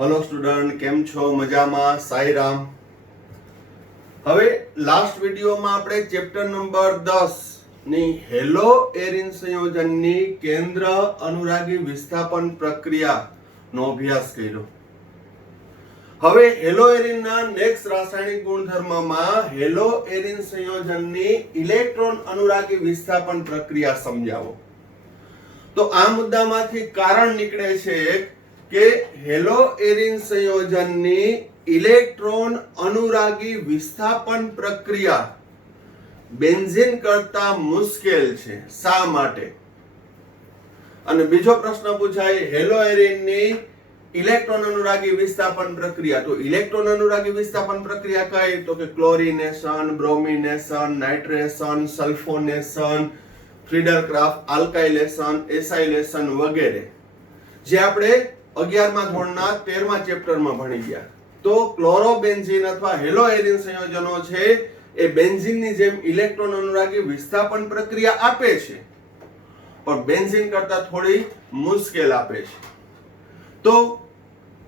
Hello student, केम छो? मजामा? साईराम। હવે last વિડિયોમાં આપણે ચેપ્ટર નંબર 10 ની હેલો એરિન સંયોજનની કેન્દ્ર અનુરાગી વિસ્થાપન પ્રક્રિયાનો અભ્યાસ કર્યો। હવે હેલો એરિનના નેક્સ્ટ રાસાયણિક ગુણધર્મમાં હેલો એરિન સંયોજનની ઇલેક્ટ્રોન અનુરાગી વિસ્થાપન પ્રક્રિયા સમજાવો। તો આ મુદ્દામાંથી કારણ નીકળે છે કે હેલો એરિન સંયોજનની ઇલેક્ટ્રોન અનુરાગી વિસ્થાપન પ્રક્રિયા બેન્ઝીન કરતા મુશ્કેલ છે। શા માટે? અને બીજો પ્રશ્ન પૂછાય, હેલો એરિનની ઇલેક્ટ્રોન અનુરાગી વિસ્થાપન પ્રક્રિયા। તો ઇલેક્ટ્રોન અનુરાગી વિસ્થાપન પ્રક્રિયા કઈ? તો કે chlorination, bromination, nitration, sulphonation, Friedel Crafts, alkylation, acylation વગેરે, જે આપણે 11મા ધોરણના 13મા ચેપ્ટરમાં ભણી ગયા। તો ક્લોરોબેન્ઝીન અથવા હેલો એરિન સંયોજનો છે એ બેન્ઝીનની જેમ ઇલેક્ટ્રોન અનુરાગી વિસ્થાપન પ્રક્રિયા આપે છે, પણ બેન્ઝીન કરતા થોડી મુશ્કેલ આપે છે। તો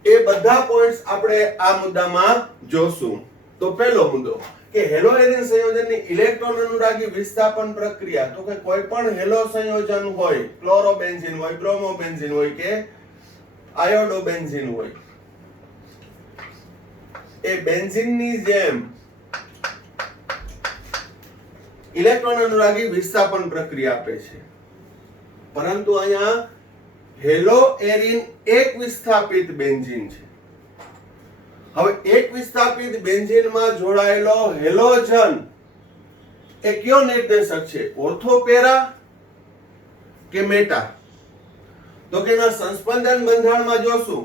એ બધા પોઈન્ટ્સ આપણે આ મુદ્દામાં જોશું। તો પહેલો મુદ્દો કે હેલો એરિન સંયોજનની ઇલેક્ટ્રોન અનુરાગી વિસ્થાપન પ્રક્રિયા, તો કે કોઈ પણ હેલો સંયોજન હોય, ક્લોરોબેન્ઝીન હોય, બ્રોમોબેન્ઝીન હોય કે આયોડોબેન્ઝીન હોય, એ બેન્ઝીનની જેમ ઇલેક્ટ્રોન અનુરાગી વિસ્થાપન પ્રક્રિયા આપે છે, પરંતુ અહીંયા હેલો એરિન એક વિસ્થાપિત બેન્ઝીન છે। હવે એક વિસ્થાપિત બેન્ઝીનમાં જોડાયેલો હેલોજન એ કયો નિર્દેશક છે? ઓર્થો પેરા કે મેટા? તો કે એના સંસ્પંદન બંધારણમાં જોશું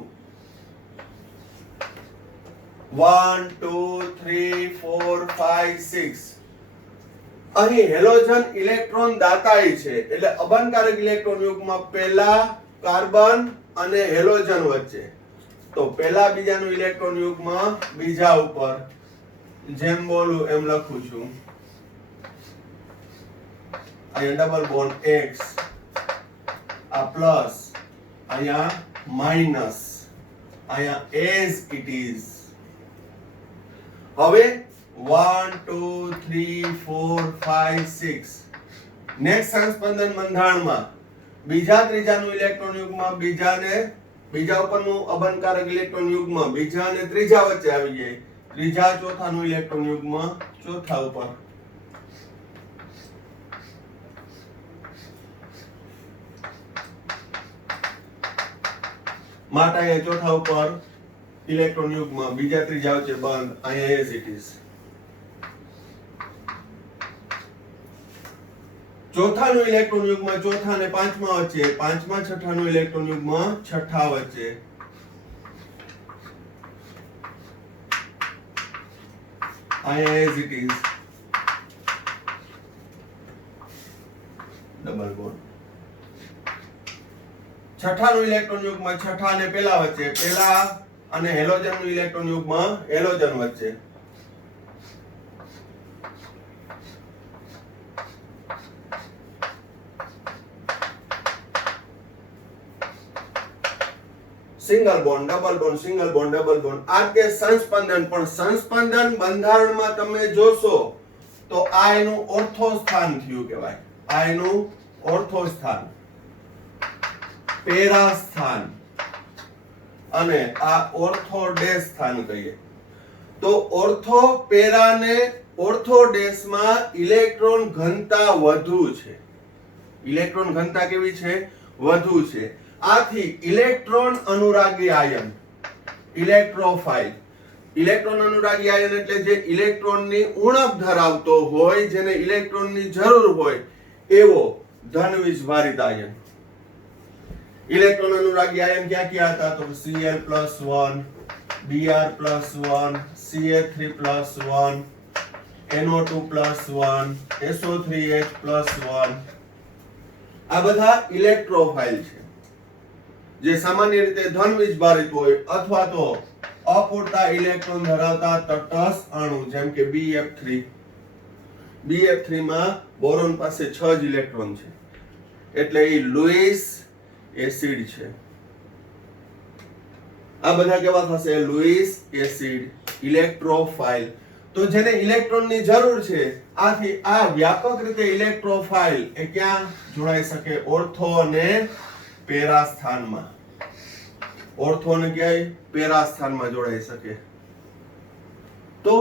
1 2 3 4 5 6 અહીં હેલોજન ઇલેક્ટ્રોન દાતાઈ છે, એટલે અબનકારક ઇલેક્ટ્રોન યુગ્મ પહેલા કાર્બન અને હેલોજન વચ્ચે। તો પહેલા બીજાનું ઇલેક્ટ્રોન યુગ્મ બીજા ઉપર, જેમ બોલું એમ લખું છું। અહીંયા ડબલ બોન્ડ X, આ પ્લસ, અહીંયા માઈનસ, અહીંયા as it is। હવે 1 2 3 4 5 6 નેક્સ્ટ સંસ્પંદન બંધારણમાં બીજા ત્રીજાનું ઇલેક્ટ્રોન યુગ્મ બીજા ઉપરનું અબનકારક ઇલેક્ટ્રોન યુગ્મ બીજા અને ત્રીજા વચ્ચે આવી જાય, ત્રીજા ચોથાનું ઇલેક્ટ્રોન યુગ્મ ચોથા ઉપર। માટે અહીંયા ચોથા ઉપર ઇલેક્ટ્રોન યુગ્મ બીજા ત્રીજા વચ્ચે બંધ, અહીંયા as it is। ચોથાનું ઇલેક્ટ્રોન યુગ્મ ચોથા અને પાંચમા વચ્ચે, પાંચમા છઠ્ઠાનું ઇલેક્ટ્રોન યુગ્મ છઠ્ઠા વચ્ચે, અહીંયા as it is, double bond. છઠ્ઠાનું ઇલેક્ટ્રોન યુગ્મ છઠ્ઠા અને પેલા વચ્ચે, પેલા અને હેલોજનનું ઇલેક્ટ્રોન યુગ્મ હેલોજન વચ્ચે, single bond, double bond, single bond, double bond, આ તે સંસ્પંદન। પણ સંસ્પંદન બંધારણમાં તમે જોશો તો આ એનું ઓર્થો સ્થાન થયું કહેવાય, આ એનું ઓર્થો સ્થાન, પેરા સ્થાન અને આ ઓર્થો ડેશ સ્થાન કહીએ। તો ઓર્થો પેરા ને ઓર્થો ડેશ માં ઇલેક્ટ્રોન ઘનતા વધુ છે, ઇલેક્ટ્રોન ઘનતા કેવી છે? વધુ છે। આથી electron અનુરાગી ion, electrophile, electron અનુરાગી ion એટલે જે ઇલેક્ટ્રોનની ઉણપ ધરાવતો હોય, જેને ઇલેક્ટ્રોનની જરૂર હોય એવો ધન વીજભારિત આયન। ઇલેક્ટ્રોન અનુરાગી આયન ક્યાં ક્યાં હતા? તો Cl+1, Br+1, Ca3+1, NO2+1, SO3H+1, આ બધા ઇલેક્ટ્રોફાઇલ છે, જે સામાન્ય રીતે ધન વીજભારિત હોય અથવા તો અપૂરતા ઇલેક્ટ્રોન ધરાવતા તટસ્થ અણુ, જેમ કે BF3। BF3 માં બોરોન પાસે 6 જ ઇલેક્ટ્રોન છે, એટલે એ લુઈસ એસિડ છે। આ બધા કેવા થશે? Lewis acid, electrophile. તો જેને ઇલેક્ટ્રોનની જરૂર છે, આથી આ વ્યાપક રીતે ઇલેક્ટ્રોફાઇલ એ ક્યાં જોડાઈ શકે? ઓર્થો અને પેરા સ્થાનમાં. ઓર્થો અને ક્યાંય? પેરા સ્થાનમાં જોડાઈ શકે. તો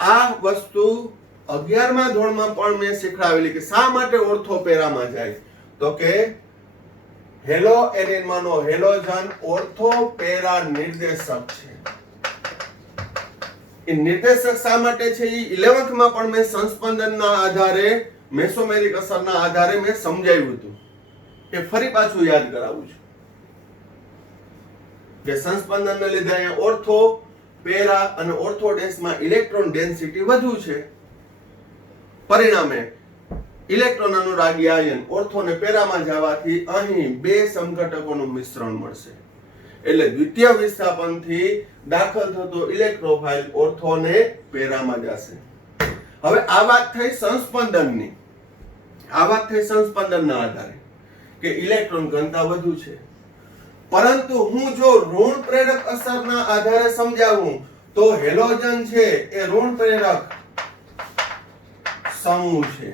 આ વસ્તુ 11મા ધોરણમાં પણ મેં શીખવાડેલી કે શા માટે ઓર્થો પેરામાં જાય. તો કે હેલો એરિનમાંનો હેલોજન ઓર્થો પેરા નિર્દેશક છે. એ નિર્દેશક શા માટે છે? એ 11th માં પણ મેં સંસ્પંદનના આધારે, મેસોમેરિક અસરના આધારે મેં સમજાવ્યું હતું. એ ફરી પાછું યાદ કરાવું છું કે સંસ્પંદનને લીધે અહીંયા ઓર્થો પેરા અને ઓર્થોડેન્સમાં ઇલેક્ટ્રોન ડેન્સિટી વધુ છે. પરિણામે ઇલેક્ટ્રોન અનુરાગી આયન ઓર્થો અને પેરામાં જવાથી અહીં બે સમઘટકોનું મિશ્રણ મળશે. એટલે દ્વિતીય વિસ્થાપનથી દાખલ થતો ઇલેક્ટ્રોફાઇલ ઓર્થો અને પેરામાં જશે. હવે આ વાત થઈ સંસ્પંદનની. આ વાત થઈ સંસ્પંદનના આધારે કે ઇલેક્ટ્રોન ઘનતા વધુ છે. પરંતુ હું જો ઋણ પ્રેરક અસરના આધારે સમજાવું તો હેલોજન છે એ ઋણ પ્રેરક સમૂહ છે.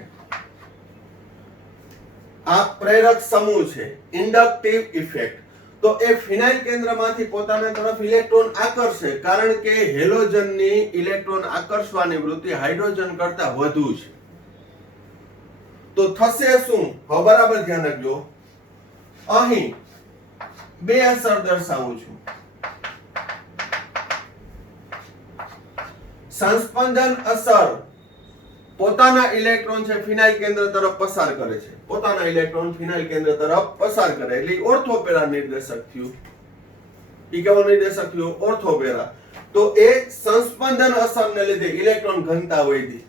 આ પ્રેરક સમૂહ છે, ઇન્ડક્ટિવ ઇફેક્ટ. તો એ ફિનાઇલ કેન્દ્રમાંથી પોતાના તરફ ઇલેક્ટ્રોન આકર્ષે, કારણ કે હેલોજનની ઇલેક્ટ્રોન આકર્ષવાની વૃત્તિ હાઇડ્રોજન કરતા વધુ છે. તો થશે શું? હવે બરાબર ધ્યાન રાખજો. અહીં બે અસર દર્શાવું છું. સંસ્પંદન અસર પોતાના ઇલેક્ટ્રોન છે ફિનાઇલ કેન્દ્ર તરફ પસાર કરે છે. પોતાના ઇલેક્ટ્રોન ફિનાઇલ કેન્દ્ર તરફ પસાર કરે એટલે ઓર્થોપેરા નિર્દેશક થયું. ઈ કેવો નિર્દેશક થયું? ઓર્થોપેરા. તો એ સંસ્પંદન અસરને લીધે ઇલેક્ટ્રોન ઘનતા વધી.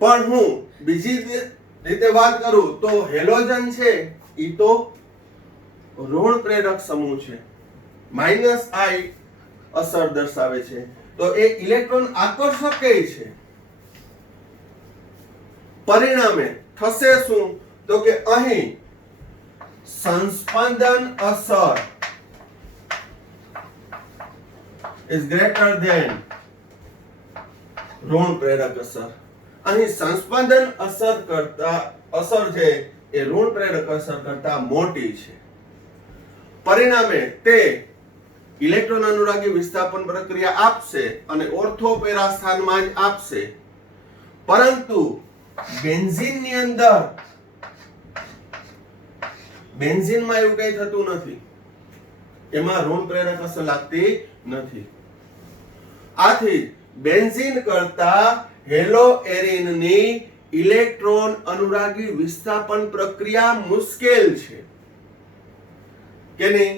પણ હું બીજી રીતે વાત કરું તો હેલોજન છે ઈ તો ઋણ પ્રેરક સમૂહ છે, -I અસર દર્શાવે છે. તો એ ઇલેક્ટ્રોન આકર્ષક છે. પરિણામે થશે શું? તો કે અહીં સંસ્પંદન અસર is greater than ઋણ પ્રેરક અસર. અહીં સંસ્પંદન અસર કરતા અસર છે એ ઋણ પ્રેરક અસર કરતા મોટી છે. પરિણામે તે ઇલેક્ટ્રોન અનુરાગી વિસ્થાપન પ્રક્રિયા આપશે અને ઓર્થોપેરા સ્થાનમાં જ આપશે. પરંતુ બેન્ઝીનની અંદર, બેન્ઝીનમાં એવું કઈ થતું નથી. એમાં ઋણ પ્રેરક અસર લાગતી નથી. આથી બેન્ઝીન કરતા હેલો એરિનની ઇલેક્ટ્રોન અનુરાગી વિસ્થાપન પ્રક્રિયા મુશ્કેલ છે. કેની?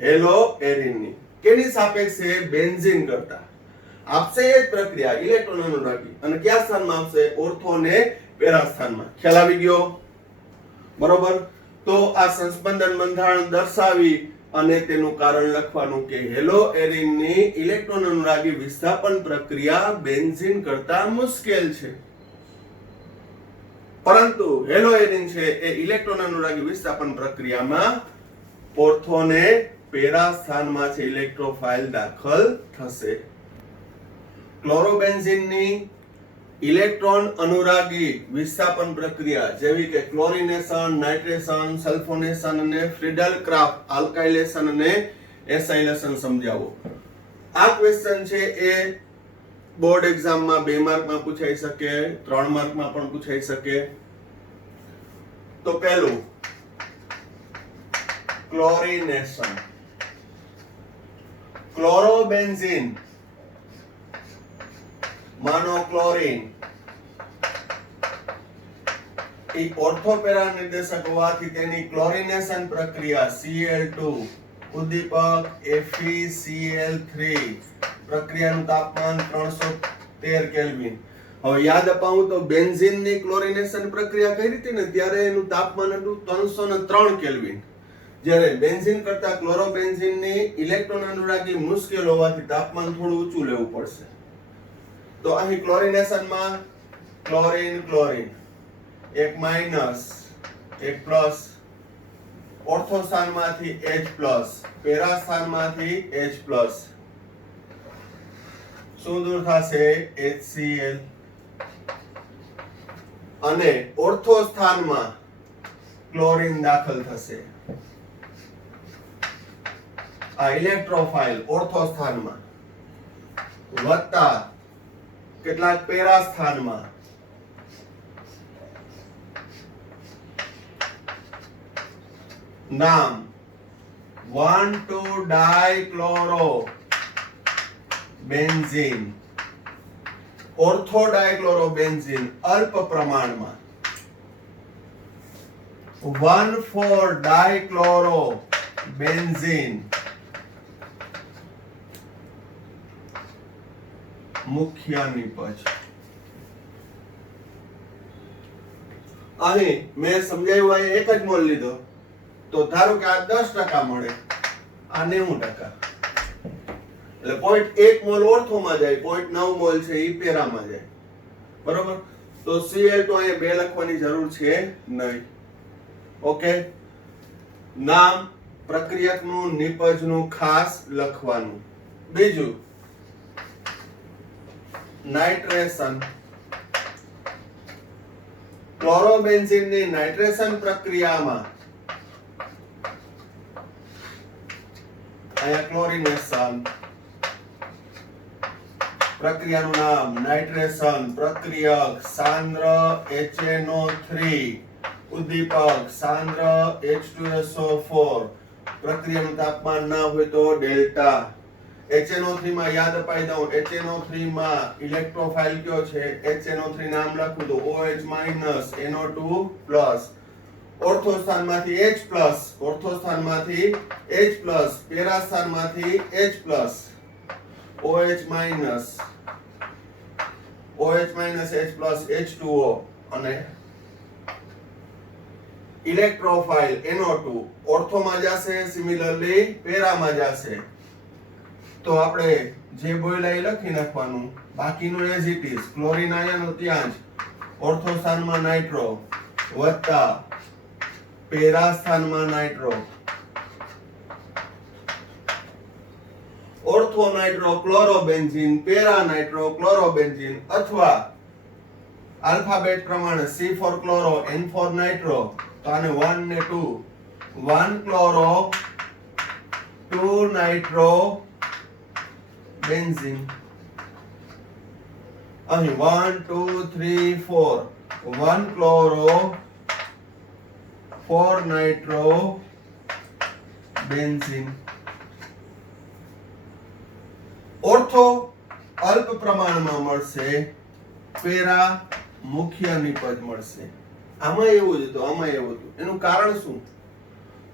હેલો એરિનની. કેની સાપેક્ષે? બેન્ઝીન કરતા. આપશે એ જ પ્રક્રિયા ઇલેક્ટ્રોન અનુરાગી, અને કયા સ્થાનમાં આપશે? ઓર્થો અને પેરા સ્થાનમાં. ખ્યાલ આવી ગયો? બરોબર. તો આ સંસ્પંદન બંધારણ દર્શાવી અને તેનું કારણ લખવાનું કે હેલો એરિનની ઇલેક્ટ્રોન અનુરાગી વિસ્થાપન પ્રક્રિયા બેન્ઝીન કરતા મુશ્કેલ છે. પરંતુ હેલો એરિન છે એ ઇલેક્ટ્રોન અનુરાગી વિસ્થાપન પ્રક્રિયામાં ઓર્થો અને પેરા સ્થાનમાં છે ઇલેક્ટ્રોફાઇલ દાખલ થશે. ક્લોરોબેન્ઝીનની ઇલેક્ટ્રોન અનુરાગી વિસ્થાપન પ્રક્રિયા જેવી કે ક્લોરિનેશન, નાઇટ્રેશન, સલ્ફોનેશન અને ફ્રીડલ ક્રાફ્ટ આલ્કાઇલેશન અને એસાઇલેશન સમજાવો. આ ક્વેશ્ચન છે એ બોર્ડ એક્ઝામમાં 2 માર્કમાં પૂછાઈ શકે, 3 માર્કમાં પણ પૂછાઈ શકે. તો પહેલું ક્લોરિનેશન. ક્લોરોબેન્ઝીન મોનોક્લોરીન એ ઓર્થોપેરા નિર્દેશક હોવાથી તેની ક્લોરિનેશન પ્રક્રિયા Cl2 ઉદ્દીપક FeCl3 પ્રક્રિયાનું તાપમાન 313 કેલ્વિન. હવે યાદ અપાવું તો બેન્ઝીનની ક્લોરિનેશન પ્રક્રિયા કરી હતી ને ત્યારે એનું તાપમાન હતું 303 કેલ્વિન. જ્યારે બેન્ઝીન કરતા ક્લોરોબેન્ઝીનની ઇલેક્ટ્રોન અનુરાગી મુશ્કેલ હોવાથી તાપમાન થોડું ઊંચું લેવું પડશે. તો અહીં ક્લોરિનેશનમાં ક્લોરીન ક્લોરીન, એક માઇનસ એક પ્લસ, ઓર્થો સ્થાનમાંથી H+, પેરા સ્થાનમાંથી H+, શું દૂર થશે? HCl. અને ઓર્થો સ્થાનમાં ક્લોરીન દાખલ થશે. આ ઇલેક્ટ્રોફાઇલ ઓર્થો સ્થાનમાં વત્તા કેટલાક પેરા સ્થાનમાં નામ 1,2-ડાયક્લોરોબેન્ઝીન, ઓર્થો ડાયક્લોરોબેન્ઝીન અલ્પ પ્રમાણમાં 1,4-ડાયક્લોરોબેન્ઝીન મુખ્ય નિપજ. અહીં મેં સમજાવ્યું અહીં 1 જ મોલ લીધો તો ધારો કે આ 10% મળે, આ 90%. એટલે 0.1 મોલ ઓર્થોમાં જાય, 0.9 મોલ છે એ પેરામાં જાય. બરોબર? તો Cl2 અહીંયા 2 લખવાની જરૂર છે નહીં. ઓકે. નામ પ્રક્રિયકનું નિપજનું ખાસ લખવાનું. બીજું નાઇટ્રેશન. ક્લોરોબેન્ઝીનની નાઇટ્રેશન પ્રક્રિયામાં અહીંયા ક્લોરિનેશન, પ્રક્રિયાનું નામ નાઇટ્રેશન, પ્રક્રિયક સાંદ્ર HNO3, ઉદ્દીપક સાંદ્ર H2SO4, પ્રક્રિયાનું તાપમાન ના હોય તો ડેલ્ટા. HNO3 માં યાદ અપાઈ દઉં, HNO3 માં ઇલેક્ટ્રોફાઇલ કયો છે? HNO3 નામ લખું તો OH- NO2+, ઓર્થો સ્થાનમાંથી H+, ઓર્થો સ્થાનમાંથી H+, પેરા સ્થાનમાંથી H+, OH-, H+, H2O અને ઇલેક્ટ્રોફાઇલ NO2 ઓર્થોમાં જશે, સિમિલરલી પેરામાં જશે. તો આપણે જે બોયલા એ લખી નાખવાનું, બાકીનું એઝ ઇટ ઇઝ. ક્લોરીન આયનો ત્યાં જ, ઓર્થો સ્થાનમાં નાઇટ્રો વત્તા પેરા સ્થાનમાં nitro, ortho nitro chlorobenzene, para nitro chlorobenzene, અથવા આલ્ફાબેટ પ્રમાણે C for chloro, N for nitro, તો આને 1 ને 2, 1 ક્લોરો 2 નાઇટ્રો બેન્ઝીન. અહીં 1 2 3 4, 1 ક્લોરો 4 નાઇટ્રો બેન્ઝીન. ઓર્થો અલ્પ પ્રમાણમાં મળશે, પેરા મુખ્ય નિપજ મળશે. આમાં એવું જ હતું, આમાં એવું હતું. એનું કારણ શું?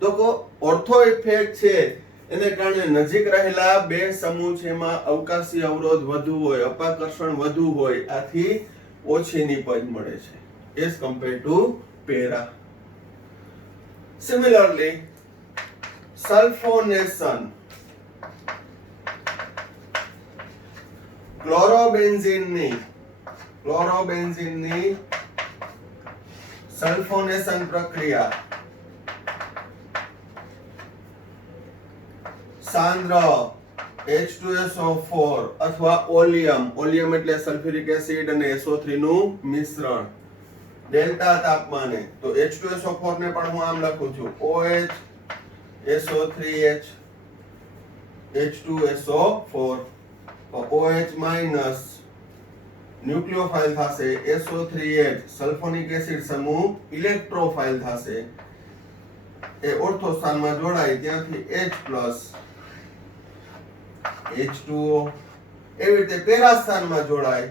તો ઓર્થો ઇફેક્ટ છે એને કારણે નજીક રહેલા બે સમૂહ છે એમાં અવકાશી અવરોધ વધુ હોય, અપાકર્ષણ વધુ હોય, આથી ઓછી નિપજ મળે છે as compare to para. Similarly sulphonation. ક્લોરોબેન્ઝીનની સલ્ફોનેશન પ્રક્રિયા સાંદ્ર H2SO4 અથવા ઓલિયમ એટલે સલ્ફ્યુરિક એસિડ અને SO3 નું મિશ્રણ ડેલ્ટા તાપમાને. તો H2SO4 ને પણ હું આમ લખું છું OH SO3H H2SO4. OH- ન્યુક્લિયોફાઇલ થશે, SO3H સલ્ફોનિક એસિડ સમૂહ ઇલેક્ટ્રોફાઇલ થશે, એ ઓર્થો સ્થાનમાં જોડાય ત્યાંથી H+, H2O. એવી રીતે પેરા સ્થાનમાં જોડાય,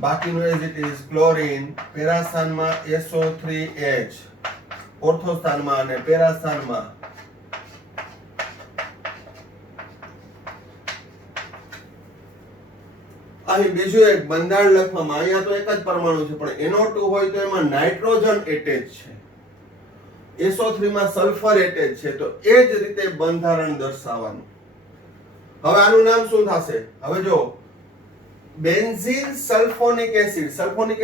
બાકીનું as it is chlorine, para સ્થાનમાં SO3H ઓર્થો સ્થાનમાં અને પેરા સ્થાનમાં અહીં બીજું એક બંધારણ લખવામાં, અહીંયા તો એક જ પરમાણુ છે પણ NO2 હોય તો એમાં નાઇટ્રોજન એટેચ છે, SO3 માં સલ્ફર એટેચ છે, તો એ જ રીતે બંધારણ દર્શાવવાનું. હવે આનું નામ શું થશે? હવે જો બેન્ઝીન સલ્ફોનિક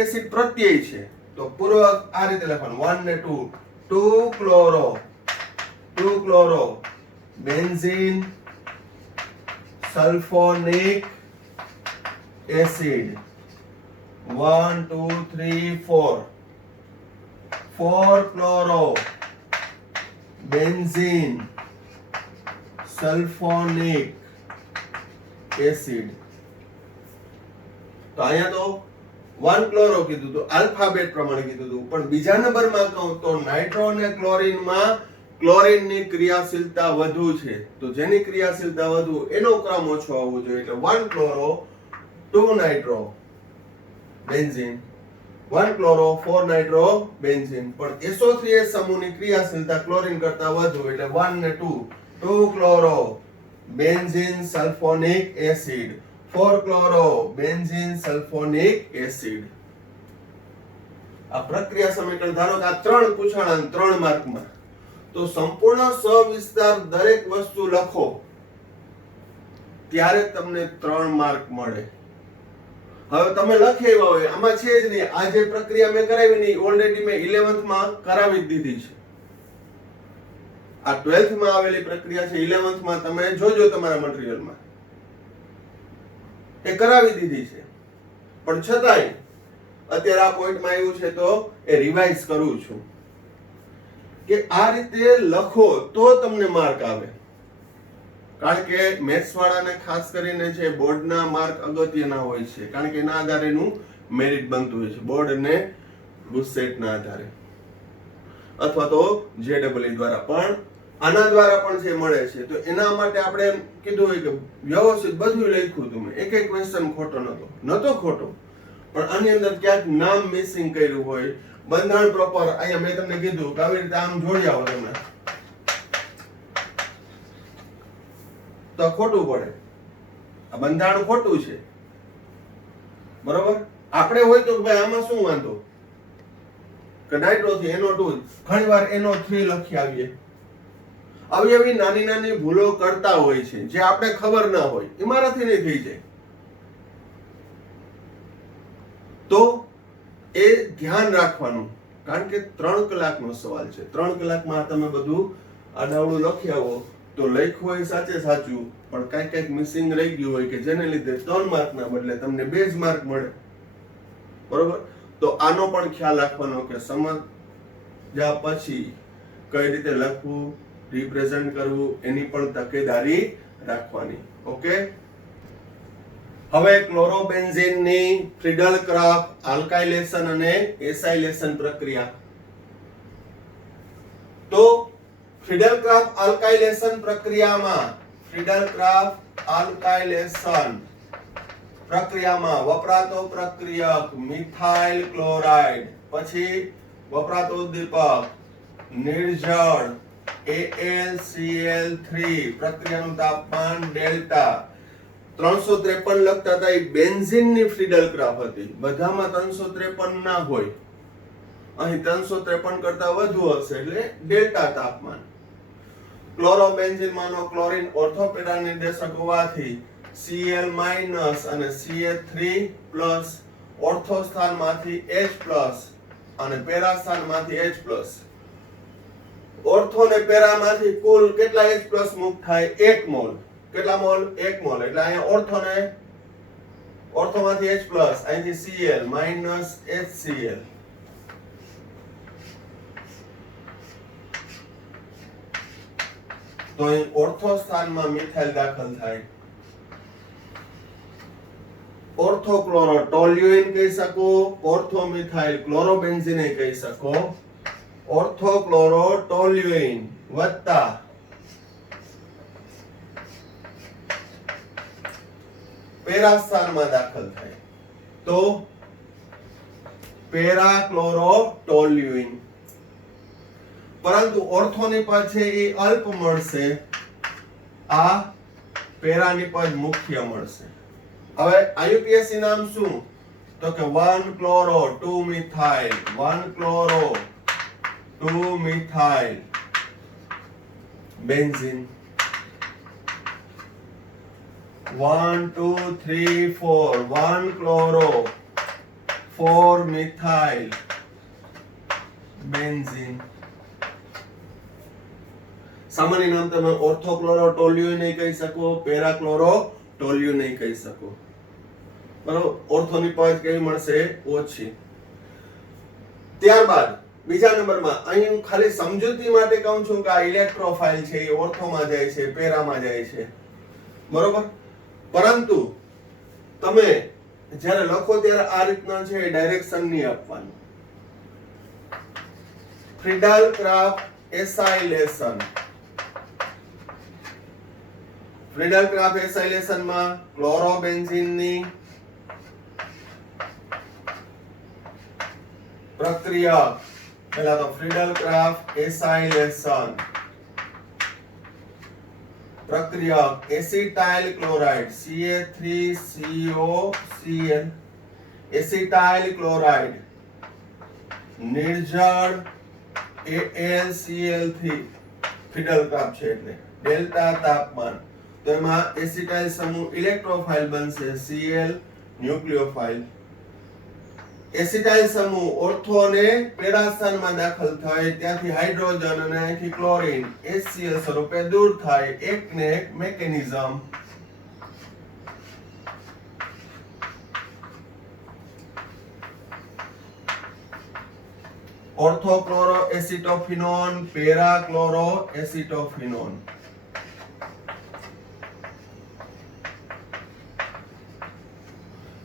એસિડ પ્રત્યય છે તો પૂર્વક આ રીતે લખવાનું 1 ને 2 2 chloro benzene sulphonic acid 1 2 3 4 4 chloro benzene sulphonic acid. તો અહીંયા તો 1 ક્લોરો કીધું તો આલ્ફાબેટ પ્રમાણે કીધું હતું, પણ બીજા નંબરમાં કહું તો નાઇટ્રો અને ક્લોરીનમાં ક્લોરીનની ક્રિયાશીલતા વધુ છે, તો જેની ક્રિયાશીલતા વધુ એનો ક્રમ ઓછો આવવો જોઈએ. એટલે 1 chloro 2 nitro benzene 1 chloro 4 nitro benzene, પણ SO3H સમૂહની ક્રિયાશીલતા ક્લોરીન કરતા વધુ એટલે 1 ને 2 2 chloro benzene sulphonic acid 4 chloro benzene sulphonic acid. આ પ્રક્રિયા સમીકરણ ધારો કે આ 3 પૂછાણા 3 માર્કમાં, તો સંપૂર્ણ સવિસ્તાર દરેક વસ્તુ લખો ત્યારે તમને 3 માર્ક મળે. હવે તમે લખી આવ્યા હોય આમાં છે જ નહીં, આ જે પ્રક્રિયા મેં કરાવી નહીં ઓલરેડી મેં 11th માં કરાવી દીધી છે. આ 12th માં આવેલી પ્રક્રિયા છે, 11th માં તમે જોજો તમારા મટીરીયલમાં એ કરાવી દીધી છે, પણ છતાંય અત્યારે આ પોઈન્ટમાં આવ્યું છે તો એ રિવાઇઝ કરું છું કે આ રીતે લખો તો તમને માર્ક આવે. કારણ કે મેથ્સ વાળાને ખાસ કરીને જે બોર્ડના માર્ક અગત્યના હોય છે, કારણ કે એના આધારે એનું મેરિટ બનતું હોય છે, બોર્ડ અને ગુસ્સેટના આધારે અથવા તો JEE દ્વારા, પણ આના દ્વારા પણ જે મળે છે. તો એના માટે આપણે એમ કીધું હોય કે વ્યવસ્થિત બધું લખ્યું હતું મેં, એક ક્વેશ્ચન ખોટો નતો ખોટો, પણ આની અંદર ક્યાંક નામ મિસિંગ કર્યું હોય, બંધારણ પ્રોપર અહીંયા મેં તમને કીધું કે આવી રીતે આમ જોડી આવો તમે તો ખોટું પડે. આ બંધારણ ખોટું છે, બરોબર. આપણે હોય તો ભાઈ આમાં શું વાંધો કે નાઇટ્રો થી NO2 ઘણીવાર NO3 લખી આવીએ. આવી નાની નાની ભૂલો કરતા હોય છે જે આપણે ખબર ના હોય, ઇમારતથી નહીં થઈ જાય. તો એ ધ્યાન રાખવાનું, કારણ કે 3 કલાકનો સવાલ છે. 3 કલાકમાં તમે બધું આડાવડું લખી આવો તો લખ્યું હોય સાચે સાચું, પણ કઈક મિસિંગ રહી ગયું હોય કે જેને લીધે 3 માર્કના બદલે તમને 2 જ માર્ક મળે, બરોબર. તો આનો પણ ખ્યાલ રાખવાનો કે સમજ્યા પછી કઈ રીતે લખવું, રિપ્રેઝન્ટ કરવું, એની પણ તકેદારી રાખવાની. ઓકે. હવે ક્લોરોબેન્ઝીનની ફ્રીડલ-ક્રાફ્ટ આલ્કાઇલેશન અને એસાઇલેશન પ્રક્રિયા. તો ફ્રીડલ-ક્રાફ્ટ આલ્કાઇલેશન પ્રક્રિયામાં વપરાતો પ્રક્રિયક મિથાઇલ ક્લોરાઇડ, પછી વપરાતો ઉદ્દીપક નિર્જળ AlCl3, પ્રક્રિયાનું તાપમાન ડેલ્ટા. 353 લખતા હતા એ બેન્ઝીનની ફ્રીડલ-ક્રાફ્ટ હતી, બધામાં 353 ના હોય, અહીં 353 કરતા વધુ હશે એટલે ડેલ્ટા તાપમાન. ક્લોરોબેન્ઝીનમાંનો ક્લોરીન ઓર્થોપેરા નિર્દેશક હોવાથી Cl- અને CH3+ ઓર્થો સ્થાનમાંથી H+ અને પેરા સ્થાનમાંથી H+. ઓર્થો ને પેરામાંથી કુલ કેટલા H+ મુક્ત થાય? 1 મોલ. કેટલા મોલ? 1 મોલ. એટલે અહીંયા ઓર્થોમાંથી H+, અહીંથી Cl HCl. તો અહીં ઓર્થો સ્થાનમાં મિથાઇલ દાખલ થાય. ઓર્થોક્લોરો ટોલ્યુઇન કહી શકો, ઓર્થોમિથાઇલ ક્લોરોબેન્ઝીન કહી શકો. ઓર્થોક્લોરો ટોલ્યુઇન વત્તા પેરા સ્થાનમાં દાખલ થાય તો પેરાક્લોરો ટોલ્યુઇન. પરંતુ ઓર્થોની પદ છે એ અલ્પ મળશે, આ પેરાની પદ મુખ્ય મળશે. હવે IUPAC નામ શું? તો કે 1 chloro 2 methyl, 1 chloro 2 methyl benzene, 1 2 3 4 1 chloro 4 methyl benzene. સામાન્ય નામ તમે ઓર્થોક્લોરોટોલ્યુઈ નહીં કહી શકો, પેરાક્લોરોટોલ્યુઈ નહીં કહી શકો. બરાબર, ઓર્થોની પદ કેવી મળશે? ઓછી. ત્યારબાદ બીજા નંબરમાં અહીં હું ખાલી સમજૂતી માટે કહું છું કે આ ઇલેક્ટ્રોફાઇલ છે એ ઓર્થોમાં જાય છે, પેરામાં જાય છે. બરોબર, પરંતુ તમે જ્યારે લખો ત્યારે આ રીતના છે ડાયરેક્શન નહીં આપવાનું. Friedel Crafts acylation. Friedel Crafts acylation માં ક્લોરોબેન્ઝીનની પ્રક્રિયા, પહેલા તો ફ્રીડલ ક્રાફ્ટ એસાઇલેશન પ્રક્રિયા acetyl chloride CA3COCl acetyl chloride નિર્જળ AlCl3 ફ્રીડલ ક્રાફ્ટ છે એટલે ડેલ્ટા તાપમાન. તો એમાં એસિટાઇલ સમૂહ ઇલેક્ટ્રોફાઇલ બનશે Cl ન્યુક્લિયોફાઇલ. એસિટાઇલ સમૂહ ઓર્થો અને પેરા સ્થાનમાં દાખલ થાય ત્યાંથી હાઇડ્રોજન અને અહીંથી ક્લોરીન HCl સ્વરૂપે દૂર થાય. એક ને એક મેકેનિઝમ. ઓર્થોક્લોરો એસિટોફિનોન, પેરાક્લોરો એસિટોફિનોન.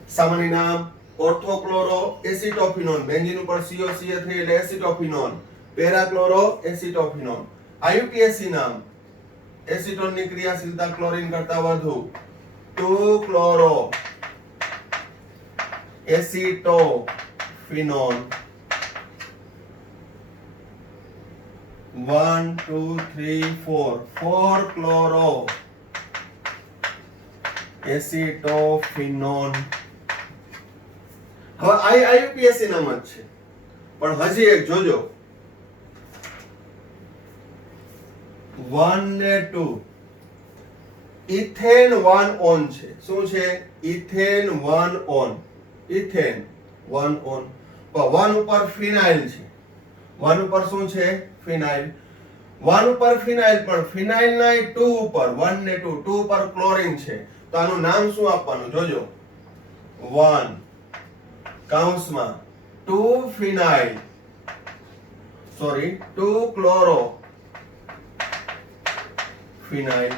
સામાન્ય નામ ઓર્થોક્લોરો એસિટોફિનોન, બેન્ઝીન ઉપર COCl3 એટલે એસિટોફિનોન, પેરાક્લોરો એસિટોફિનોન. IUPAC નામ એસિટોનની ક્રિયાશીલતા ક્લોરીન કરતા વધુ 2 ક્લોરો એસિટોફિનોન. 1 2 3 4 4 ક્લોરો એસિટોફિનોન. હવે IUPAC નામ જ છે પણ હજી એક જોજો 1 ને 2 ઇથેન 1 ઓન છે. શું છે? Ethane 1 on. Ethane 1 on. 1 ઉપર ફિનાઇલ છે. 1 ઉપર શું છે? ફિનાઇલ. 1 ઉપર ફિનાઇલ, પણ ફિનાઇલ ના 2 ઉપર 1 ને 2 2 ઉપર ક્લોરીન છે. તો આનું નામ શું આપવાનું જોજો. 1 કૌંસમાં 2 ફિનાઇલ, સોરી 2 ક્લોરો ફિનાઇલ.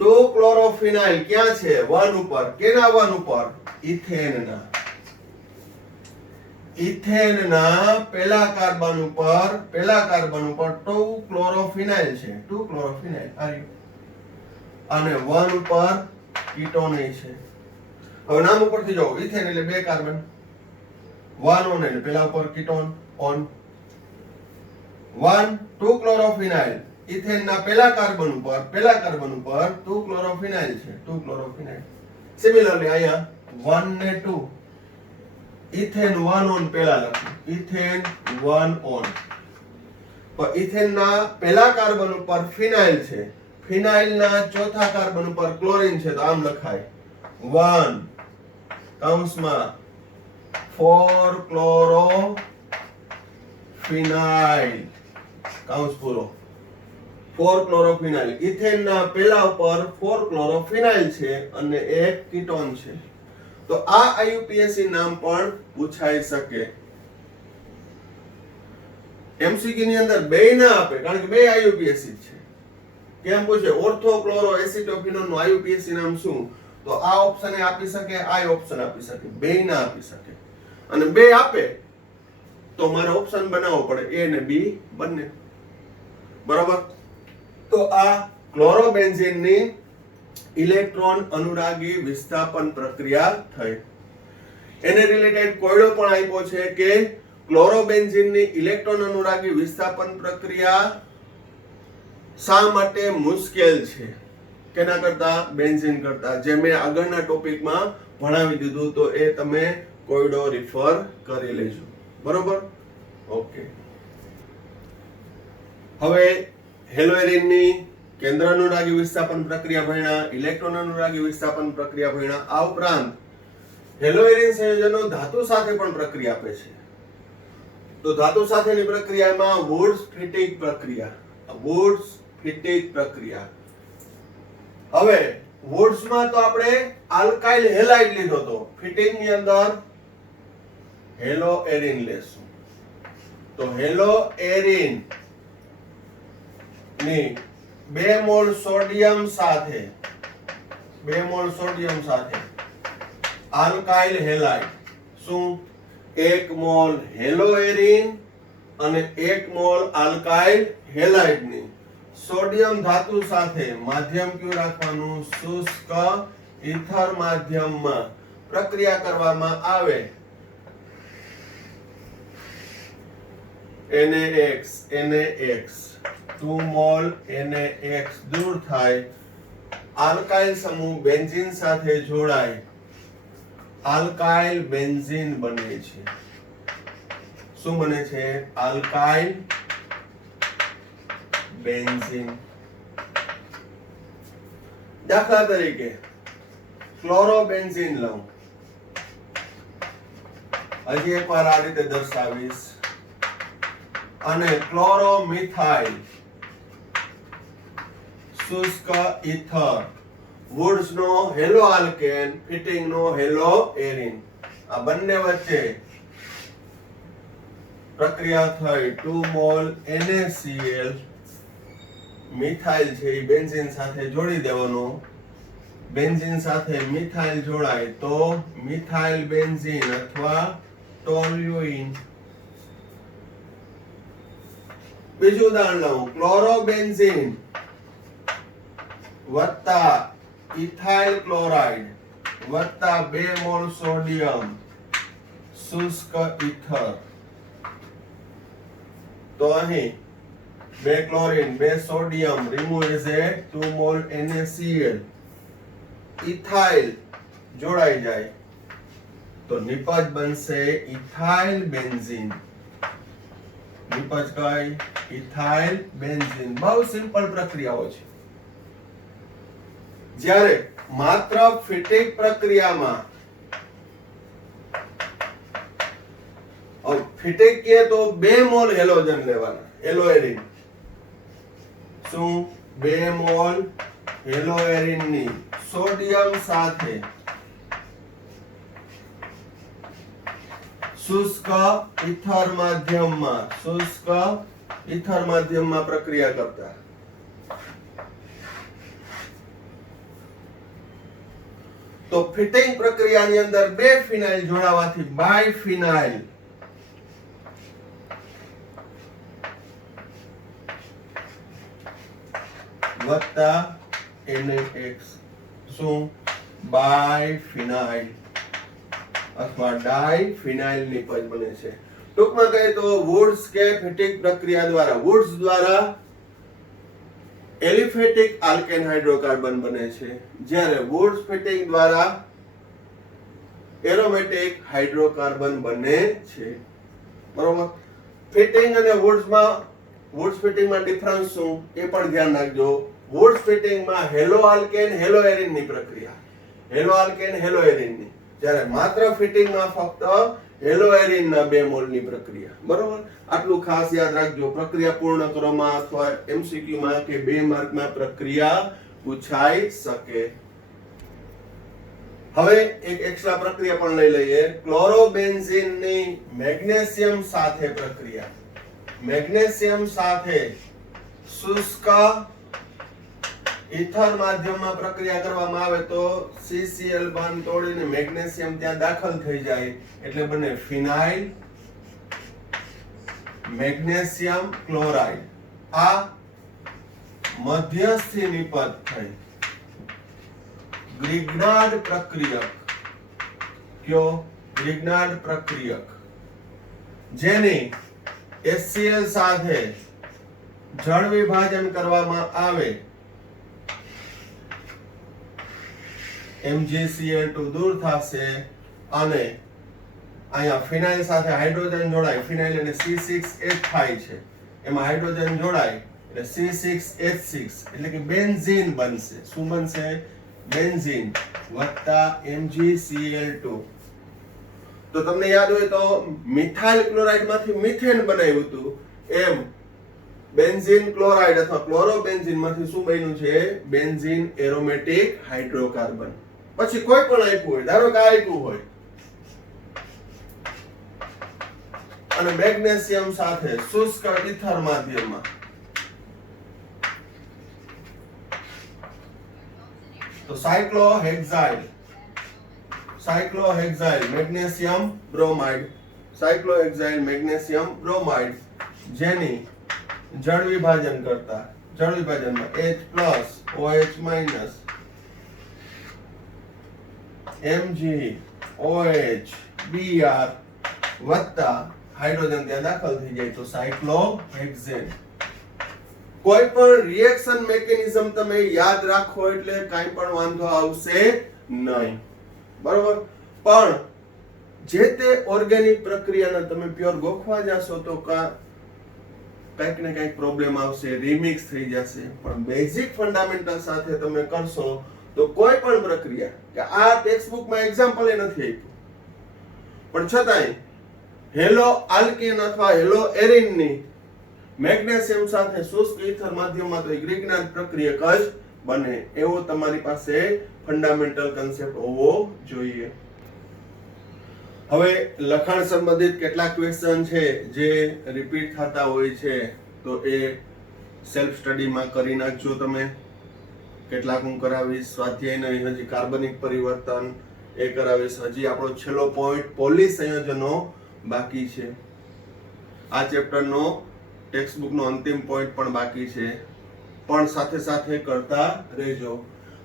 2 ક્લોરો ફિનાઇલ ક્યાં છે? 1 ઉપર. કેના 1 ઉપર? ઇથેનના. ઇથેનના પહેલા કાર્બન ઉપર 2 ક્લોરોફિનાઇલ છે. 2 ક્લોરોફિનાઇલ અને 1 ઉપર કીટોન છે. હવે નામ ઉપરથી જો ઇથેન એટલે 2 કાર્બન, 1 ઓન એટલે પહેલા ઉપર કીટોન ઓન. 1 2 ક્લોરોફિનાઇલ ઇથેન ના પહેલા કાર્બન ઉપર 2 ક્લોરોફિનાઇલ છે. 2 ક્લોરોફિનાઇલ. સિમિલરલી અહીંયા 1 ને 2 ઇથેન 1 ઓન પહેલા લખ્યું. Ethane 1 on. પણ ઇથેન ના પહેલા કાર્બન ઉપર ફિનાઇલ છે. ફિનાઇલ ના ચોથા કાર્બન ઉપર ક્લોરીન છે. તો આમ લખાય 1 કૌંસમાં 4 ક્લોરો ફિનાઇલ કૌંસ પૂરો. 4 ક્લોરોફિનાઇલ. ઇથેન ના પહેલા ઉપર 4 ક્લોરોફિનાઇલ છે અને એક કીટોન છે. તો આ IUPAC નામ પણ પૂછાઈ શકે. MCQ ની અંદર બે ના આપે કારણ કે બે IUPAC છે. કેમ પૂછે? ઓર્થોક્લોરો એસિટોફિનોન નું IUPAC નામ શું? તો આ ઓપ્શન આપી શકે, આ ઓપ્શન આપી શકે, બે ના આપી શકે. અને બે આપે તો મારે ઓપ્શન બનાવવો પડે A અને B બંને. બરાબર? તો આ ક્લોરોબેન્ઝીનની ઇલેક્ટ્રોન અનુરાગી વિસ્થાપન પ્રક્રિયા થઈ. એને રિલેટેડ કોયડો પણ આપ્યો છે કે ક્લોરોબેન્ઝીનની ઇલેક્ટ્રોન અનુરાગી વિસ્થાપન પ્રક્રિયા શા માટે મુશ્કેલ છે કેના કરતા? બેન્ઝીન કરતા. જે મેં આગળના ટોપિકમાં ભણાવી દીધું, તો એ તમે કોયડો રિફર કરી લેજો. બરોબર? ઓકે. હવે હેલોએરિનની કેન્દ્ર અનુરાગી વિસ્થાપન પ્રક્રિયા ભણ્યા, ઇલેક્ટ્રોન અનુરાગી વિસ્થાપન પ્રક્રિયા ભણ્યા. આ ઉપરાંત હેલોએરિન સંયોજનો ધાતુ સાથે પણ પ્રક્રિયા આપે છે. તો ધાતુ સાથેની પ્રક્રિયામાં વુડ્સ-ફિટિક પ્રક્રિયા, વુડ્સ-ફિટિક પ્રક્રિયા. હવે વુડ્સમાં તો આપણે આલ્કાઇલ હેલાઇડ લીધો તો, ફિટિંગની અંદર હેલોએરિન લેશું. તો હેલોએરિન ની 2 મોલ સોડિયમ સાથે આલ્કાઇલ હેલાઇડ, શું 1 મોલ હેલોએરિન અને 1 મોલ આલ્કાઇલ હેલાઇડની સોડિયમ ધાતુ સાથે માધ્યમ કયું રાખવાનું, શુષ્ક ઈથર માધ્યમમાં પ્રક્રિયા કરવામાં આવે. NaX 2 મોલ NaX દૂર થાય, આલ્કાઇલ સમૂહ બેન્ઝીન સાથે જોડાય, આલ્કાઇલ બેન્ઝીન બને છે. શું બને છે? Alkyl benzene. દાખલા તરીકે ક્લોરોબેન્ઝીન લઉં, હજી એકવાર આ રીતે દર્શાવીશ. અને ક્લોરોમિથાઇલ, શુષ્ક ઈથર, વુડ્સ નો હેલો આલ્કેન, ફિટિંગ નો હેલોએરિન, આ બંને વચ્ચે પ્રક્રિયા થઈ 2 મોલ NaCl, મિથાઇલ છે એ બેન્ઝીન સાથે જોડી દેવાનો. બેન્ઝીન સાથે મિથાઇલ જોડાય તો મિથાઇલ બેન્ઝીન અથવા ટોલ્યુઇન. બીજું ઉદાહરણ લઉં, ક્લોરોબેન્ઝીન વત્તા ઇથાઇલ ક્લોરાઇડ વત્તા 2 મોલ સોડિયમ, શુષ્ક ઈથર. તો અહીં 2 chlorine 2 sodium, remove is A 2 mall NaCl, ethyl જોડાઈ જાય તો નિપજ બનશે ઇથાઇલ બેન્ઝીન. નિપજ કઈ? Ethyl benzene. બહુ સિમ્પલ પ્રક્રિયાઓ છે. જ્યારે માત્ર ફિટિક પ્રક્રિયામાં ફિટિક કે તો 2 મોલ હેલોજન લેવાના, હેલોએરિન. શું? 2 મોલ હેલોએરિન ની સોડિયમ સાથે શુષ્ક ઈથર માધ્યમમાં પ્રક્રિયા કરતા. તો ફિટિંગ પ્રક્રિયાની અંદર 2 ફિનાઇલ જોડાવાથી બાયફિનાઇલ વત્તા NaX, શું? બાયફિનાઇલ અથવા ડાયફિનાઇલ નિપજ બને છે. ટૂંકમાં કહીએ તો વુડ્સ કે ફિટિક પ્રક્રિયા દ્વારા, વુડ્સ દ્વારા એલિફેટિક આલ્કેન હાઇડ્રોકાર્બન બને છે, જ્યારે વુડ્સ ફિટિંગ દ્વારા એરોમેટિક હાઇડ્રોકાર્બન બને છે. બરોબર. ફિટિંગ અને વુડ્સ ફિટિંગમાં ડિફરન્સ શું એ પણ ધ્યાન રાખજો. વુડ્સ ફિટિંગમાં હેલો આલ્કેન હેલોએરિન ની પ્રક્રિયા, હેલો આલ્કેન હેલોએરિન ની, જ્યારે માત્ર ફિટિંગમાં ફક્ત હેલોએરિન ના 2 મોલ ની પ્રક્રિયા. બરોબર. આટલું ખાસ યાદ રાખજો. પ્રક્રિયા પૂર્ણ કરવામાં અથવા MCQ માં કે 2 માર્કમાં પ્રક્રિયા પૂછાઈ શકે. હવે એક એક્સ્ટ્રા પ્રક્રિયા પણ લઈ લઈએ. ક્લોરોબેન્ઝીન ની મેગ્નેશિયમ સાથે પ્રક્રિયા. મેગ્નેશિયમ સાથે શુષ્ક ઈથર માધ્યમમાં પ્રક્રિયા કરવામાં આવે તો CCl બંધ તોડીને મેગ્નેશિયમ ત્યાં દાખલ થઈ જાય એટલે બને ફિનાઇલ મેગ્નેશિયમ ક્લોરાઇડ. આ મધ્યસ્થી નિપજ થઈ ગ્રિગ્નાર્ડ પ્રક્રિયક. કયો? ગ્રિગ્નાર્ડ પ્રક્રિયક, જેની HCl સાથે જળ વિભાજન કરવામાં આવે, MgCl2 દૂર થશે અને અહીંયા ફિનાઇલ સાથે હાઇડ્રોજન જોડાય, ફિનાઇલ અને C6H થાય છે, એમાં હાઇડ્રોજન જોડાય એટલે C6H6 એટલે કે બેન્ઝીન બનશે. શું બનશે? બેન્ઝીન વત્તા MgCl2. તો તમને યાદ હોય તો મિથાઇલ ક્લોરાઇડ માંથી મિથેન બનાવ્યું હતું, એમ બેન્ઝીન ક્લોરાઇડ અથવા ક્લોરોબેન્ઝીન માંથી શું બન્યું છે? Benzene aromatic hydrocarbon. પછી કોઈ પણ આપ્યું હોય, ધારો કે આ આપ્યું હોય અને મેગ્નેશિયમ સાથે શુષ્ક ઇથર માધ્યમમાં, તો સાયક્લોહેક્સાઇલ મેગ્નેશિયમ બ્રોમાઇડ, સાયક્લોહેક્સાઇલ મેગ્નેશિયમ બ્રોમાઇડ, જેની જળ વિભાજનમાં H+OH- MgOH Br વત્તા હાઇડ્રોજન ત્યાં દાખલ થઈ જાય તો સાયક્લોહેક્સેન. કોઈ પણ રિએક્શન મેકેનિઝમ તમે યાદ રાખો એટલે કાંઈ પણ વાંધો આવશે નહીં, બરોબર. પણ જે તે ઓર્ગેનિક પ્રક્રિયાને તમે પ્યોર ગોખવા જશો તો કંઈક ને કંઈક પ્રોબ્લેમ આવશે, રિમિક્સ થઈ જશે. પણ બેઝિક ફંડામેન્ટલ સાથે તમે કરશો તો કોઈ પણ પ્રક્રિયા, કે આ ટેક્સ્ટબુકમાં એક્ઝામ્પલ એ નથી આપ્યું પણ છતાંય હેલો આલ્કીન અથવા હેલો એરિનની મેગ્નેશિયમ સાથે શુષ્ક ઇથર માધ્યમમાં તો ગ્રીગનાટ પ્રક્રિયક જ બને, એવો તમારી પાસે ફંડામેન્ટલ કન્સેપ્ટ હોવો જોઈએ. હવે લખાણ સંબંધિત કેટલાક ક્વેશ્ચન છે જે રિપીટ થતા હોય છે, તો એ સેલ્ફ સ્ટડીમાં કરી નાખજો તમે. કેટલાક હું કરાવીશ, સ્વાધ્યાયનો હજી કાર્બનિક પરિવર્તન એ કરાવીશ. હજી આપણો છેલ્લો પોઈન્ટ પોલી સંયોજનો બાકી છે. આ ચેપ્ટરનો ટેક્સ્ટબુકનો અંતિમ પોઈન્ટ પણ બાકી છે, પણ સાથે સાથે કરતા રહેજો.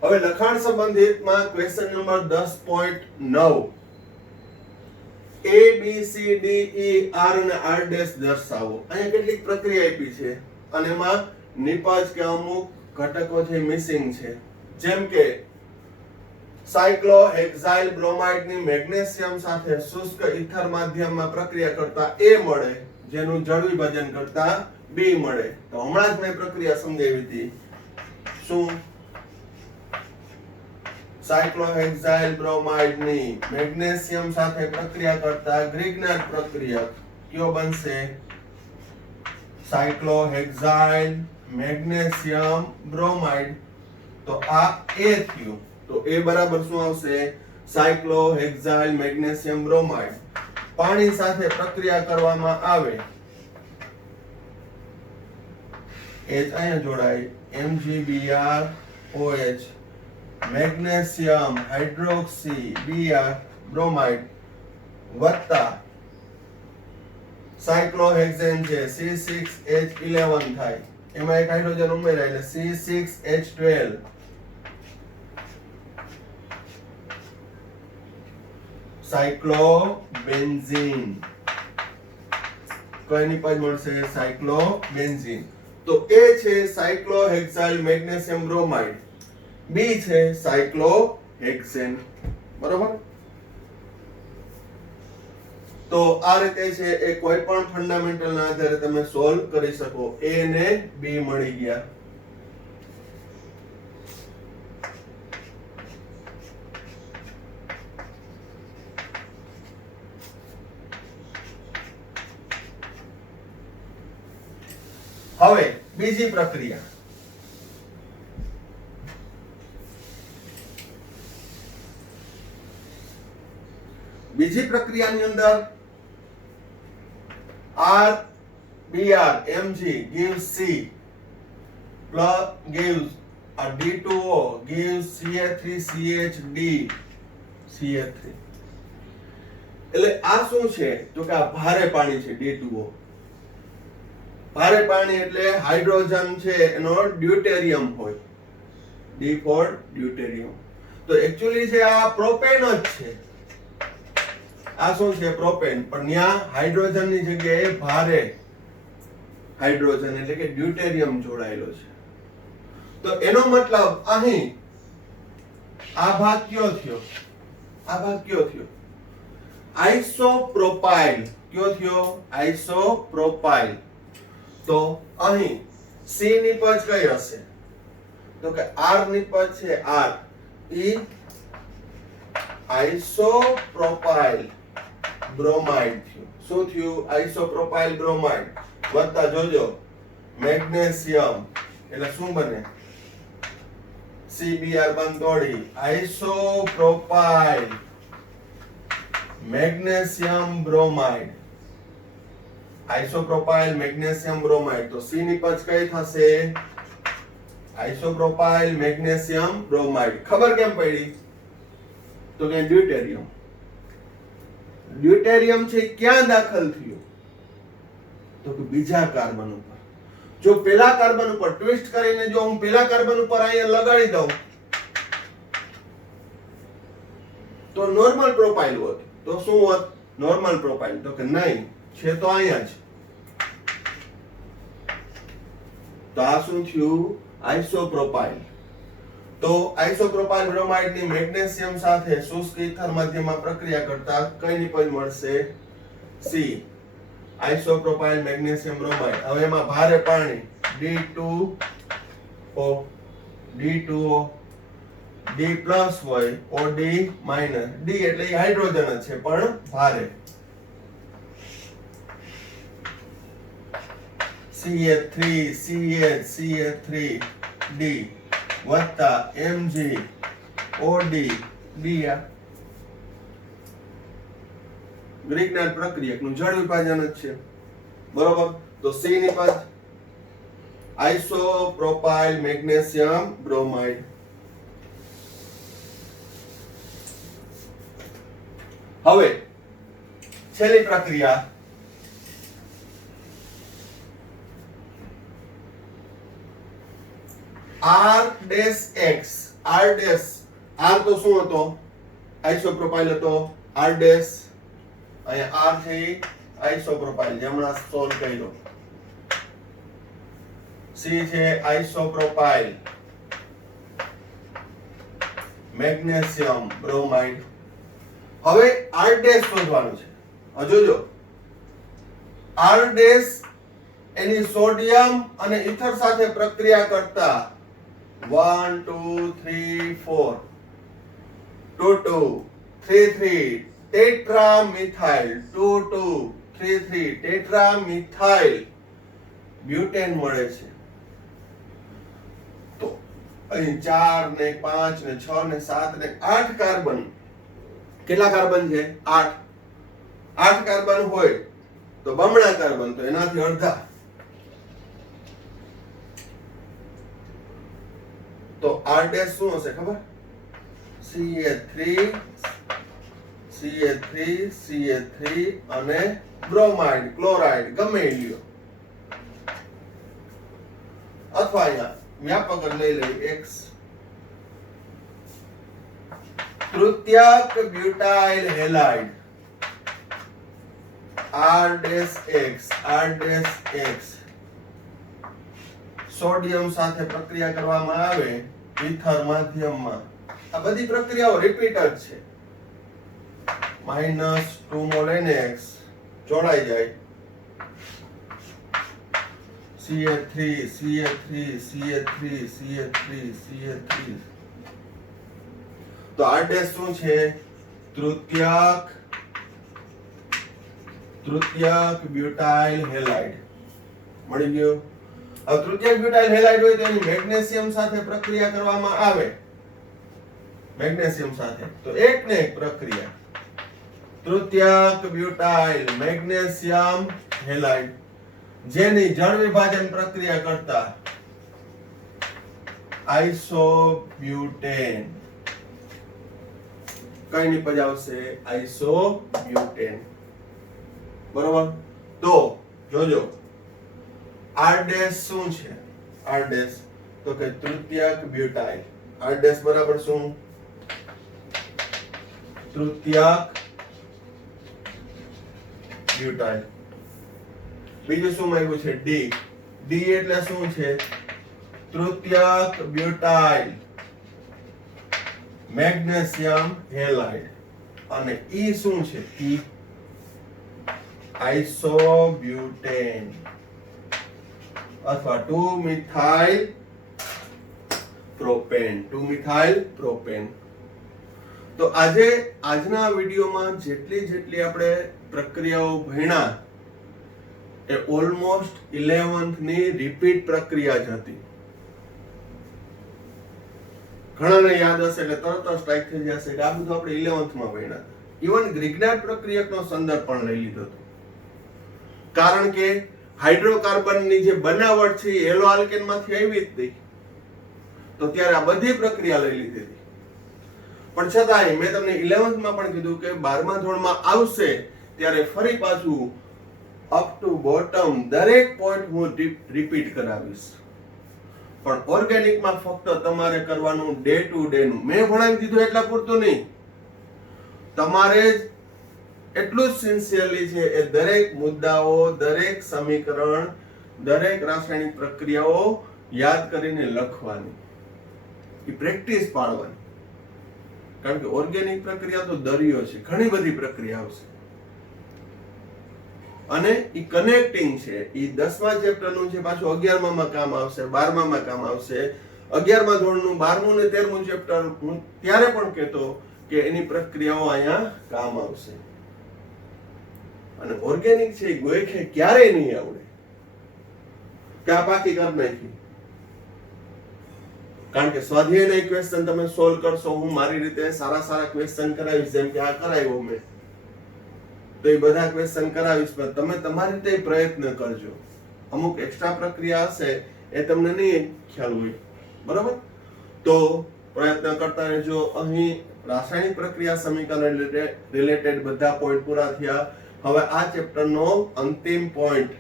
હવે લખાણ સંબંધિતમાં question number 10.9 A B C D E R અને R ડેશ દર્શાવો. અહીંયા કેટલીક પ્રક્રિયા આપી છે અને એમાં નિપજ કે અમુક ઘટકો છે મિસિંગ છે, જેમ કે સાયક્લોહેક્સાઇલ બ્રોમાઇડ ની મેગ્નેશિયમ સાથે શુષ્ક ઇથર માધ્યમમાં પ્રક્રિયા કરતા A મળે, જેનું જળ વિભાજન કરતા B મળે. તો હમણાં જ મેં પ્રક્રિયા સમજાવી હતી. શું? સાયક્લોહેક્સાઇલ બ્રોમાઇડ ની મેગ્નેશિયમ સાથે પ્રક્રિયા કરતા ગ્રીગનાટ પ્રક્રિયક કયો બનશે? સાયક્લોહેક્સાઇલ મેગ્નેશિયમ બ્રોમાઇડ. તો આ A થયું, તો A બરાબર શું આવશે? સાયક્લોહેક્સાઇલ મેગ્નેશિયમ બ્રોમાઇડ. પાણી સાથે પ્રક્રિયા કરવામાં આવે, H અહીંયા જોડાય, MgBrOH magnesium hydroxy Br bromide વત્તા સાયક્લોહેક્સેન છે C6H11 થાય, એમાં એક હાઇડ્રોજન ઉમેરાય એટલે C6H12. સાયક્લોબેન્ઝીન. કઈ નિપજ મળશે? સાયક્લોબેન્ઝીન. તો A છે સાયક્લોહેક્સાઇલ મેગ્નેશિયમ બ્રોમાઇડ, B છે સાયક્લોહેક્સેન, બરોબર. તો આ રીતે છે એ કોઈ પણ ફંડામેન્ટલ ના આધારે તમે સોલ્વ કરી શકો. A ને B મળી ગયા. હવે બીજી પ્રક્રિયા, બીજી પ્રક્રિયાની અંદર RBr Mg gives C plus gives D2O gives Ca3CH D CH3. એટલે આ શું છે? તો કે આ ભારે પાણી છે D2O. ભારે પાણી એટલે હાઇડ્રોજન છે એનો ડ્યુટેરિયમ હોય, D for ડ્યુટેરિયમ. તો એક્ચ્યુઅલી છે આ પ્રોપેન જ છે. આ શું છે? પ્રોપેન. પણ ત્યાં હાઇડ્રોજન ની જગ્યાએ ભારે હાઇડ્રોજન એટલે કે ડ્યુટેરિયમ જોડાયેલો છે. તો એનો મતલબ અહીં આ ભાગ કયો થયો? આ ભાગ કયો થયો? આઇસોપ્રોપાઇલ. કયો થયો? આઇસોપ્રોપાઇલ. તો અહીં C નિપજ કઈ હશે? તો કે R નિપજ છે R. E આઇસોપ્રોપાઇલ. બ્રોમાઇડ થયું. શું થયું? આઇસોપ્રોપાઇલ બ્રોમાઇડ વત્તા જોજો મેગ્નેશિયમ એટલે શું બને? CBr બંધ તોડી isopropyl magnesium bromide. Isopropyl magnesium bromide. તો C નિપજ કઈ થશે? Isopropyl magnesium bromide. ખબર કેમ પડી? તો કે ડ્યુટેરિયમ. ડ્યુટેરિયમ છે ક્યાં દાખલ થયું? તો કે બીજા કાર્બન ઉપર. જો પેલા કાર્બન ઉપર ટ્વિસ્ટ કરીને જો હું પેલા કાર્બન ઉપર અહીંયા લગાડી દઉં તો નોર્મલ પ્રોફાઇલ હોત. તો શું હોત? Normal profile. તો કે નહીં, છે તો અહીંયા જ. તો આ શું થયું? આઇસોપ્રોપાઇલ. તો આઇસોપ્રોપાઇલ બ્રોમાઇડ ની મેગ્નેશિયમ સાથે શુષ્ક ઈથર માધ્યમમાં પ્રક્રિયા કરતા કઈ નિપજ મળશે? C. Isopropyl magnesium bromide. હવે એમાં ભારે પાણી D2O D2O D પ્લસ હોય OD માઇનસ. D એટલે એ હાઇડ્રોજન જ છે પણ ભારે. CH3 CH CH3 D વત્તા MgOD D. ગ્રીગનાટ પ્રક્રિયકનું જળ વિભાજન જ છે. બરોબર. તો C નિપજ આઇસોપ્રોપાઇલ મેગ્નેશિયમ બ્રોમાઇડ. હવે છેલ્લી પ્રક્રિયા R-X. R તો શું હતો? આઇસોપ્રોપાઇલ હતો. R અહીંયા R છે આઇસોપ્રોપાઇલ, હમણાં સોલ્વ કર્યો. C છે આઇસોપ્રોપાઇલ મેગ્નેશિયમ બ્રોમાઇડ. હવે R' શોધવાનું છે. જોજો R' એની સોડિયમ અને ઈથર સાથે પ્રક્રિયા કરતા 1 2 3 4 2 2 3 3 ટેટ્રામિથાઇલ 2 2 3 3 ટેટ્રામિથાઇલ બ્યુટેન મળે છે. તો અહીં 4 ને 5 ને 6 ને 7 ને 8 કાર્બન. કેટલા કાર્બન છે? 8. 8 કાર્બન હોય તો બમણા કાર્બન તો એનાથી અડધા. તો R' શું હશે ખબર? CH3 CH3 CH3 અને બ્રોમાઇડ ક્લોરાઇડ ગમે એ લ્યો, અથવા અહીંયા વ્યાપક લઈ લઈએ X. તૃતીયક બ્યુટાઇલ હેલાઇડ R'(X) સોડિયમ સાથે પ્રક્રિયા કરવામાં આવે ઈથર માધ્યમમાં. આ બધી પ્રક્રિયાઓ રિપીટ જ છે. -2 મોલ NX જોડાઈ જાય. CH3 CH3 CH3 CH3 CH3. તો R' શું છે? તૃતીયક બ્યુટાઇલ હેલાઇડ. મળી ગયું. હવે તૃતીયક બ્યુટાઇલ હેલાઇડ હોય તો એની મેગ્નેશિયમ સાથે પ્રક્રિયા કરવામાં આવે. મેગ્નેશિયમ સાથે તો એક ને એક પ્રક્રિયા. તૃતીયક બ્યુટાઇલ મેગ્નેશિયમ હેલાઇડ જેની જળ વિભાજન પ્રક્રિયા કરતા આઇસોબ્યુટેન. કઈ નિપજ આવશે? આઇસોબ્યુટેન. બરોબર. તો જોજો R' શું છે? R' તો કે તૃતીયક બ્યુટાઇલ. R' બરાબર શું? તૃતીયક બ્યુટાઇલ. બીજું શું માંગ્યું છે? D. D એટલે શું છે? તૃતીયક બ્યુટાઇલ મેગ્નેશિયમ હેલાઇડ. અને E શું છે? E આઇસોબ્યુટેન અથવા 2-મિથાઇલ પ્રોપેન. તો આજના વિડીયોમાં જેટલી આપણે પ્રક્રિયાઓ ભણ્યા એ ઓલમોસ્ટ 11th ની રિપીટ પ્રક્રિયા જ હતી. ઘણાને યાદ હશે એટલે તરત જ સ્ટ્રાઇક થઈ જશે કે આ બધું આપણે 11th માં ભણ્યા. ઇવન ગ્રિગ્નાર્ડ પ્રક્રિયકનો સંદર્ભ પણ લઈ લીધો હતો. કારણ કે હાઇડ્રોકાર્બનની જે બનાવટ છે એ હેલો આલ્કેન માંથી આવી જ હતી. તો ત્યારે આ બધી પ્રક્રિયા લઈ લીધી હતી. પણ છતાંય મેં તમને 11th માં પણ કીધું કે 12મા ધોરણમાં આવશે ત્યારે ફરી પાછું અપ ટુ બોટમ દરેક પોઈન્ટ હું રિપીટ કરાવીશ. પણ ઓર્ગેનિકમાં ફક્ત તમારે કરવાનું ડે ટુ ડે નું. મેં ભણાવી દીધું એટલા પૂરતું નહીં, તમારે એટલું જ સિન્સિયરલી છે એ દરેક મુદ્દાઓ, દરેક સમીકરણ, દરેક રાસાયણિક પ્રક્રિયાઓ યાદ કરીને લખવાની, એ પ્રેક્ટિસ પાડવાની. કારણ કે ઓર્ગેનિક પ્રક્રિયા તો દરિયો છે, ઘણી બધી પ્રક્રિયા આવશે અને ઈ કનેક્ટિંગ છે. ઈ 10મા ચેપ્ટરનું છે, પાછું 11મામાં કામ આવશે, 12મામાં કામ આવશે. 11મા ધોરણનું 12મું ને 13મું ચેપ્ટર હું ત્યારે પણ કહેતો કે એની પ્રક્રિયાઓ અહીંયા કામ આવશે. અને ઓર્ગેનિક છે એ ગોયખે ક્યારેય નહીં આવડે કે આ પાકી કરી નાખી. કારણ કે સ્વાધ્યાયના ક્વેશ્ચન તમે સોલ્વ કરશો, હું મારી રીતે સારા ક્વેશ્ચન કરાવીશ, જેમ કે આ કરાવ્યો મેં, તો એ બધા ક્વેશ્ચન કરાવીશ, પણ તમે તમારી રીતે પ્રયત્ન કરજો. અમુક એક્સ્ટ્રા પ્રક્રિયા હશે એ તમને નહીં ખ્યાલ હોય, બરાબર? તો પ્રયત્ન કરતા રહેજો. અહીં રાસાયણિક પ્રક્રિયા સમીકરણ રિલેટેડ બધા પોઈન્ટ પૂરા થયા. હવે આ ચેપ્ટરનો અંતિમ પોઈન્ટ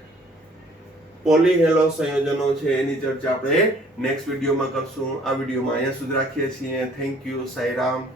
પોલીહેલો સંયોજનો છે, એની ચર્ચા આપણે નેક્સ્ટ વિડીયોમાં કરશું. આ વિડીયોમાં અહીંયા સુધી રાખીએ છીએ. Thank you. સાઈરામ.